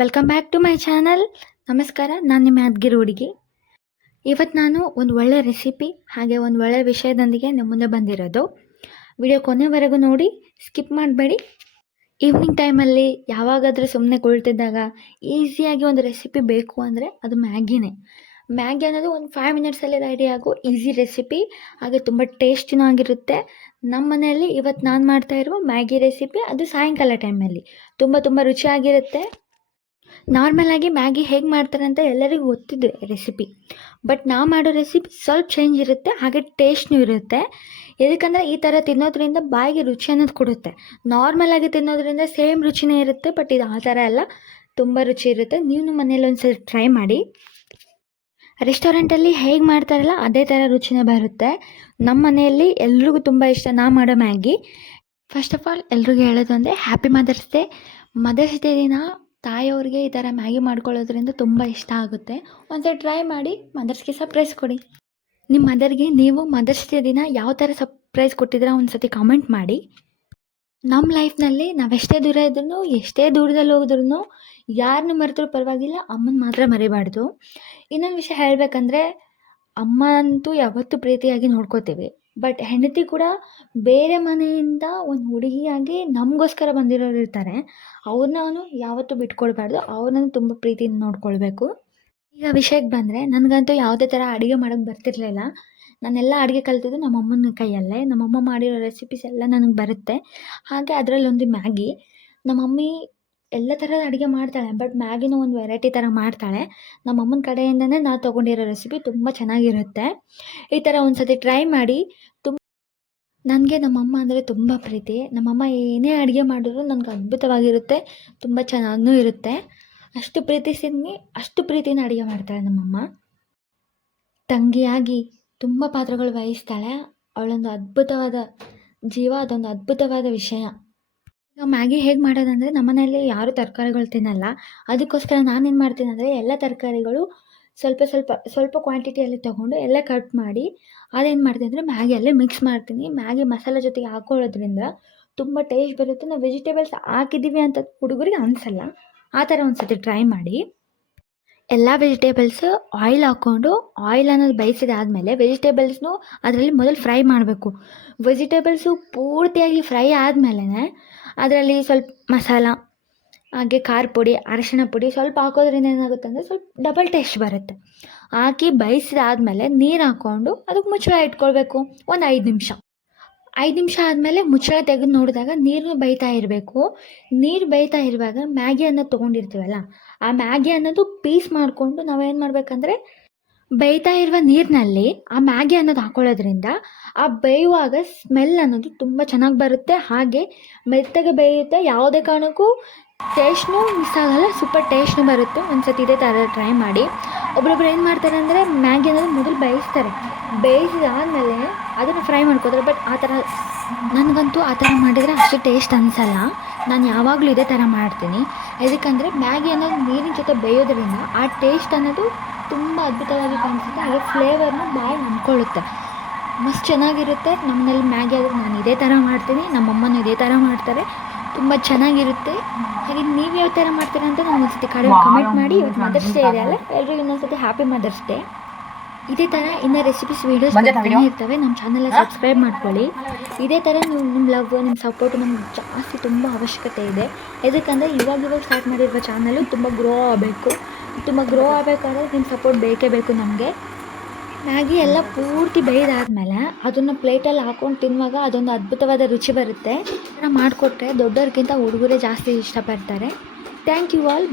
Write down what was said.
Welcome back to my channel. ನಮಸ್ಕಾರ, ನಾನು ನಿಮ್ಮ ಯಾದಗಿರಿ ಹುಡುಗಿ. ಇವತ್ತು ನಾನು ಒಂದು ಒಳ್ಳೆ ರೆಸಿಪಿ ಹಾಗೆ ಒಂದು ಒಳ್ಳೆ ವಿಷಯದೊಂದಿಗೆ ನಿಮ್ಮ ಮುಂದೆ ಬಂದಿರೋದು. ವಿಡಿಯೋ ಕೊನೆವರೆಗೂ ನೋಡಿ, ಸ್ಕಿಪ್ ಮಾಡಬೇಡಿ. ಈವ್ನಿಂಗ್ ಟೈಮಲ್ಲಿ ಯಾವಾಗಾದರೂ ಸುಮ್ಮನೆ ಕುಳಿತಿದ್ದಾಗ ಈಸಿಯಾಗಿ ಒಂದು ರೆಸಿಪಿ ಬೇಕು ಅಂದರೆ ಅದು ಮ್ಯಾಗಿನೇ. ಮ್ಯಾಗಿ ಅನ್ನೋದು ಒಂದು 5 ಮಿನಿಟ್ಸಲ್ಲಿ ರೆಡಿ ಆಗೋ ಈಸಿ ರೆಸಿಪಿ, ಹಾಗೆ ತುಂಬ ಟೇಸ್ಟಿನೂ ಆಗಿರುತ್ತೆ. ನಮ್ಮ ಮನೆಯಲ್ಲಿ ಇವತ್ತು ನಾನು ಮಾಡ್ತಾ ಇರುವ ಮ್ಯಾಗಿ ರೆಸಿಪಿ ಅದು ಸಾಯಂಕಾಲ ಟೈಮಲ್ಲಿ ತುಂಬ ರುಚಿಯಾಗಿರುತ್ತೆ. ನಾರ್ಮಲಾಗಿ ಮ್ಯಾಗಿ ಹೇಗೆ ಮಾಡ್ತಾರೆ ಅಂತ ಎಲ್ಲರಿಗೂ ಗೊತ್ತಿದೆ ರೆಸಿಪಿ, ಬಟ್ ನಾವು ಮಾಡೋ ರೆಸಿಪಿ ಸ್ವಲ್ಪ ಚೇಂಜ್ ಇರುತ್ತೆ, ಹಾಗೆ ಟೇಸ್ಟ್ನೂ ಇರುತ್ತೆ. ಎದಕ್ಕಂದರೆ ಈ ಥರ ತಿನ್ನೋದ್ರಿಂದ ಬಾಯಿಗೆ ರುಚಿ ಅನ್ನೋದು ಕೊಡುತ್ತೆ. ನಾರ್ಮಲಾಗಿ ತಿನ್ನೋದ್ರಿಂದ ಸೇಮ್ ರುಚಿನೇ ಇರುತ್ತೆ, ಬಟ್ ಇದು ಆ ಥರ ಎಲ್ಲ ತುಂಬ ರುಚಿ ಇರುತ್ತೆ. ನೀವು ಮನೇಲಿ ಒಂದ್ಸಲ ಟ್ರೈ ಮಾಡಿ. ರೆಸ್ಟೋರೆಂಟಲ್ಲಿ ಹೇಗೆ ಮಾಡ್ತಾರಲ್ಲ ಅದೇ ಥರ ರುಚಿನೇ ಬರುತ್ತೆ. ನಮ್ಮ ಮನೆಯಲ್ಲಿ ಎಲ್ರಿಗೂ ತುಂಬ ಇಷ್ಟ ನಾ ಮಾಡೋ ಮ್ಯಾಗಿ. ಫಸ್ಟ್ ಆಫ್ ಆಲ್ ಎಲ್ರಿಗೂ ಹೇಳೋದು ಅಂದರೆ happy mother's day. Mother's day ದಿನ ತಾಯಿಯವ್ರಿಗೆ ಈ ಥರ ಮ್ಯಾಗಿ ಮಾಡ್ಕೊಳ್ಳೋದ್ರಿಂದ ತುಂಬ ಇಷ್ಟ ಆಗುತ್ತೆ. ಒಂದ್ಸಲ ಟ್ರೈ ಮಾಡಿ, ಮದರ್ಸ್ಗೆ ಸರ್ಪ್ರೈಸ್ ಕೊಡಿ. ನಿಮ್ಮ ಮದರ್ಗೆ ನೀವು ಮದರ್ಸ್ ಡೇ ದಿನ ಯಾವ ಥರ ಸರ್ಪ್ರೈಸ್ ಕೊಟ್ಟಿದ್ದೀರಾ ಒಂದು ಸತಿ ಕಾಮೆಂಟ್ ಮಾಡಿ. ನಮ್ಮ ಲೈಫ್ನಲ್ಲಿ ನಾವೆಷ್ಟೇ ದೂರ ಇದ್ರೂ, ಎಷ್ಟೇ ದೂರದಲ್ಲಿ ಹೋದ್ರೂ, ಯಾರನ್ನೂ ಮರೆತರೂ ಪರವಾಗಿಲ್ಲ, ಅಮ್ಮನ ಮಾತ್ರ ಮರಿಬಾರ್ದು. ಇನ್ನೊಂದು ವಿಷಯ ಹೇಳಬೇಕಂದ್ರೆ, ಅಮ್ಮ ಅಂತೂ ಯಾವತ್ತೂ ಪ್ರೀತಿಯಾಗಿ ನೋಡ್ಕೋತೀವಿ, ಬಟ್ ಹೆಂಡತಿ ಕೂಡ ಬೇರೆ ಮನೆಯಿಂದ ಒಂದು ಹುಡುಗಿಯಾಗಿ ನಮಗೋಸ್ಕರ ಬಂದಿರೋರು ಇರ್ತಾರೆ. ಅವ್ರನ್ನ ಯಾವತ್ತೂ ಬಿಟ್ಕೊಡ್ಬಾರ್ದು, ಅವ್ರನ್ನ ತುಂಬ ಪ್ರೀತಿಯಿಂದ ನೋಡ್ಕೊಳ್ಬೇಕು. ಈಗ ವಿಷಯಕ್ಕೆ ಬಂದರೆ, ನನಗಂತೂ ಯಾವುದೇ ಥರ ಅಡುಗೆ ಮಾಡೋಕ್ಕೆ ಬರ್ತಿರ್ಲಿಲ್ಲ. ನಾನೆಲ್ಲ ಅಡುಗೆ ಕಲಿತಿದ್ದು ನಮ್ಮ ಅಮ್ಮನ ಕೈಯಲ್ಲೇ. ನಮ್ಮಮ್ಮ ಮಾಡಿರೋ ರೆಸಿಪೀಸ್ ಎಲ್ಲ ನನಗೆ ಬರುತ್ತೆ. ಹಾಗೆ ಅದರಲ್ಲೊಂದು ಮ್ಯಾಗಿ. ನಮ್ಮ ಮಮ್ಮಿ ಎಲ್ಲ ಥರದ ಅಡುಗೆ ಮಾಡ್ತಾಳೆ, ಬಟ್ ಮ್ಯಾಗಿನೂ ಒಂದು ವೆರೈಟಿ ಥರ ಮಾಡ್ತಾಳೆ. ನಮ್ಮ ಅಮ್ಮನ ಕಡೆಯಿಂದನೇ ನಾನು ತೊಗೊಂಡಿರೋ ರೆಸಿಪಿ ತುಂಬ ಚೆನ್ನಾಗಿರುತ್ತೆ. ಈ ಥರ ಒಂದು ಸತಿ ಟ್ರೈ ಮಾಡಿ. ನನಗೆ ನಮ್ಮಮ್ಮ ಅಂದರೆ ತುಂಬ ಪ್ರೀತಿ. ನಮ್ಮಮ್ಮ ಏನೇ ಅಡುಗೆ ಮಾಡಿದ್ರು ನನಗೆ ಅದ್ಭುತವಾಗಿರುತ್ತೆ, ತುಂಬ ಚೆನ್ನಾಗೂ ಇರುತ್ತೆ. ಅಷ್ಟು ಪ್ರೀತಿಸಿದ್ನಿ, ಅಷ್ಟು ಪ್ರೀತಿನ ಅಡುಗೆ ಮಾಡ್ತಾಳೆ ನಮ್ಮಮ್ಮ. ತಂಗಿಯಾಗಿ ತುಂಬ ಪಾತ್ರಗಳು ವಹಿಸ್ತಾಳೆ. ಅವಳೊಂದು ಅದ್ಭುತವಾದ ಜೀವ, ಅದೊಂದು ಅದ್ಭುತವಾದ ವಿಷಯ. ಈಗ ಮ್ಯಾಗಿ ಹೇಗೆ ಮಾಡೋದಂದರೆ, ನಮ್ಮ ಮನೆಯಲ್ಲಿ ಯಾರೂ ತರಕಾರಿಗಳು ತಿನ್ನಲ್ಲ. ಅದಕ್ಕೋಸ್ಕರ ನಾನೇನು ಮಾಡ್ತೀನಿ ಅಂದರೆ, ಎಲ್ಲ ತರಕಾರಿಗಳು ಸ್ವಲ್ಪ ಕ್ವಾಂಟಿಟಿಯಲ್ಲಿ ತೊಗೊಂಡು ಎಲ್ಲ ಕಟ್ ಮಾಡಿ ಅದೇನು ಮಾಡ್ತೀನಿ ಅಂದರೆ ಮ್ಯಾಗಿಯಲ್ಲೇ ಮಿಕ್ಸ್ ಮಾಡ್ತೀನಿ. ಮ್ಯಾಗಿ ಮಸಾಲೆ ಜೊತೆಗೆ ಹಾಕ್ಕೊಳ್ಳೋದ್ರಿಂದ ತುಂಬ ಟೇಸ್ಟ್ ಬರುತ್ತೆ. ನಾವು ವೆಜಿಟೇಬಲ್ಸ್ ಹಾಕಿದ್ದೀವಿ ಅಂತ ಹುಡುಗರಿಗೆ ಅನಿಸಲ್ಲ. ಆ ಥರ ಒಂದು ಸತಿ ಟ್ರೈ ಮಾಡಿ. ಎಲ್ಲ ವೆಜಿಟೇಬಲ್ಸು ಆಯಿಲ್ ಹಾಕ್ಕೊಂಡು, ಆಯಿಲ್ ಅನ್ನೋದು ಬೇಯಿಸಿದಾದ್ಮೇಲೆ ವೆಜಿಟೇಬಲ್ಸ್ನು ಅದರಲ್ಲಿ ಮೊದಲು ಫ್ರೈ ಮಾಡಬೇಕು. ವೆಜಿಟೇಬಲ್ಸು ಪೂರ್ತಿಯಾಗಿ ಫ್ರೈ ಆದಮೇಲೆ ಅದರಲ್ಲಿ ಸ್ವಲ್ಪ ಮಸಾಲ, ಹಾಗೆ ಖಾರ ಪುಡಿ, ಅರಿಶಿಣ ಪುಡಿ ಸ್ವಲ್ಪ ಹಾಕೋದ್ರಿಂದ ಏನಾಗುತ್ತೆ ಅಂದರೆ ಸ್ವಲ್ಪ ಡಬಲ್ ಟೇಸ್ಟ್ ಬರುತ್ತೆ. ಹಾಕಿ ಬೇಯಿಸಿದಾದ್ಮೇಲೆ ನೀರು ಹಾಕ್ಕೊಂಡು ಅದಕ್ಕೆ ಮುಚ್ಚಳ ಇಟ್ಕೊಳ್ಬೇಕು ಒಂದು 5 ನಿಮಿಷ. 5 ನಿಮಿಷ ಆದಮೇಲೆ ಮುಚ್ಚಳ ತೆಗೆದು ನೋಡಿದಾಗ ನೀರು ಬೇಯ್ತಾ ಇರಬೇಕು. ನೀರು ಬೇಯ್ತಾ ಇರುವಾಗ ಮ್ಯಾಗಿ ಅನ್ನೋದು ತೊಗೊಂಡಿರ್ತೀವಲ್ಲ, ಆ ಮ್ಯಾಗಿ ಅನ್ನೋದು ಪೀಸ್ ಮಾಡಿಕೊಂಡು ನಾವೇನು ಮಾಡಬೇಕಂದ್ರೆ, ಬೇಯ್ತಾ ಇರುವ ನೀರಿನಲ್ಲಿ ಆ ಮ್ಯಾಗಿ ಅನ್ನೋದು ಹಾಕ್ಕೊಳ್ಳೋದ್ರಿಂದ ಆ ಬೇಯುವಾಗ ಸ್ಮೆಲ್ ಅನ್ನೋದು ತುಂಬ ಚೆನ್ನಾಗಿ ಬರುತ್ತೆ. ಹಾಗೆ ಮೆತ್ತಗೆ ಬೇಯುತ್ತೆ, ಯಾವುದೇ ಕಾರಣಕ್ಕೂ ಟೇಸ್ಟ್ನೂ ಮಿಸ್ ಆಗೋಲ್ಲ, ಸೂಪರ್ ಟೇಸ್ಟ್ನೂ ಬರುತ್ತೆ. ಒಂದು ಸತಿ ಇದೇ ಥರ ಟ್ರೈ ಮಾಡಿ. ಒಬ್ಬೊಬ್ರು ಏನು ಮಾಡ್ತಾರೆ ಅಂದರೆ ಮ್ಯಾಗಿ ಅನ್ನೋದು ಮೊದಲು ಬೇಯಿಸ್ತಾರೆ, ಬೇಯಿಸಿದಾದ್ಮೇಲೆ ಅದನ್ನು ಫ್ರೈ ಮಾಡ್ಕೋತಾರೆ. ಬಟ್ ಆ ಥರ ನನಗಂತೂ ಆ ಥರ ಮಾಡಿದರೆ ಅಷ್ಟು ಟೇಸ್ಟ್ ಅನಿಸಲ್ಲ. ನಾನು ಯಾವಾಗಲೂ ಇದೇ ಥರ ಮಾಡ್ತೀನಿ. ಎದಕ್ಕಂದರೆ ಮ್ಯಾಗಿ ಅನ್ನೋದು ನೀರಿನ ಜೊತೆ ಬೇಯೋದ್ರಿಂದ ಆ ಟೇಸ್ಟ್ ಅನ್ನೋದು ತುಂಬ ಅದ್ಭುತವಾಗಿ ಕಾಣಿಸುತ್ತೆ. ಹಾಗೆ ಫ್ಲೇವರ್ನ ಬಾಯಿ ಅಂದ್ಕೊಳ್ಳುತ್ತೆ, ಮಸ್ತ್ ಚೆನ್ನಾಗಿರುತ್ತೆ. ನಮ್ಮನೇಲಿ ಮ್ಯಾಗಿ ಆದರೆ ನಾನು ಇದೇ ಥರ ಮಾಡ್ತೀನಿ, ನಮ್ಮಮ್ಮನೂ ಇದೇ ಥರ ಮಾಡ್ತಾರೆ, ತುಂಬ ಚೆನ್ನಾಗಿರುತ್ತೆ. ಹಾಗೆ ನೀವು ಯಾವ ಥರ ಮಾಡ್ತೀರಾ ಅಂತ ನಾನು ಒಂದ್ಸತಿ ಕಮೆಂಟ್ ಮಾಡಿ. ಇವತ್ತು ಮದರ್ಸ್ ಡೇ ಇದೆ ಅಲ್ಲ, ಎಲ್ರಿಗೂ ಇನ್ನೊಂದ್ಸತಿ ಹ್ಯಾಪಿ ಮದರ್ಸ್ ಡೇ. ಇದೇ ಥರ ಇನ್ನೂ ರೆಸಿಪೀಸ್ ವೀಡಿಯೋಸ್ ಬರ್ತಾನೆ ಇರ್ತವೆ. ನಮ್ಮ ಚಾನಲ್ನ ಸಬ್ಸ್ಕ್ರೈಬ್ ಮಾಡ್ಕೊಳ್ಳಿ. ಇದೇ ಥರ ನೀವು ನಿಮ್ಮ ಲವ್, ನಿಮ್ಮ ಸಪೋರ್ಟು ನಮ್ಗೆ ಜಾಸ್ತಿ ತುಂಬ ಅವಶ್ಯಕತೆ ಇದೆ. ಎದಕ್ಕಂದರೆ ಇವಾಗ ಸ್ಟಾರ್ಟ್ ಮಾಡಿರುವ ಚಾನಲು ತುಂಬ ಗ್ರೋ ಆಗಬೇಕಾದ್ರೆ ನಿಮ್ಮ ಸಪೋರ್ಟ್ ಬೇಕೇ ಬೇಕು ನಮಗೆ. ಮ್ಯಾಗಿ ಎಲ್ಲ ಪೂರ್ತಿ ಬೇಯ್ದಾದ್ಮೇಲೆ ಅದನ್ನು ಪ್ಲೇಟಲ್ಲಿ ಹಾಕ್ಕೊಂಡು ತಿನ್ನುವಾಗ ಅದೊಂದು ಅದ್ಭುತವಾದ ರುಚಿ ಬರುತ್ತೆ. ಮಾಡಿಕೊಟ್ರೆ ದೊಡ್ಡವ್ರಿಗಿಂತ ಹುಡುಗರೇ ಜಾಸ್ತಿ ಇಷ್ಟಪಡ್ತಾರೆ. Thank you all.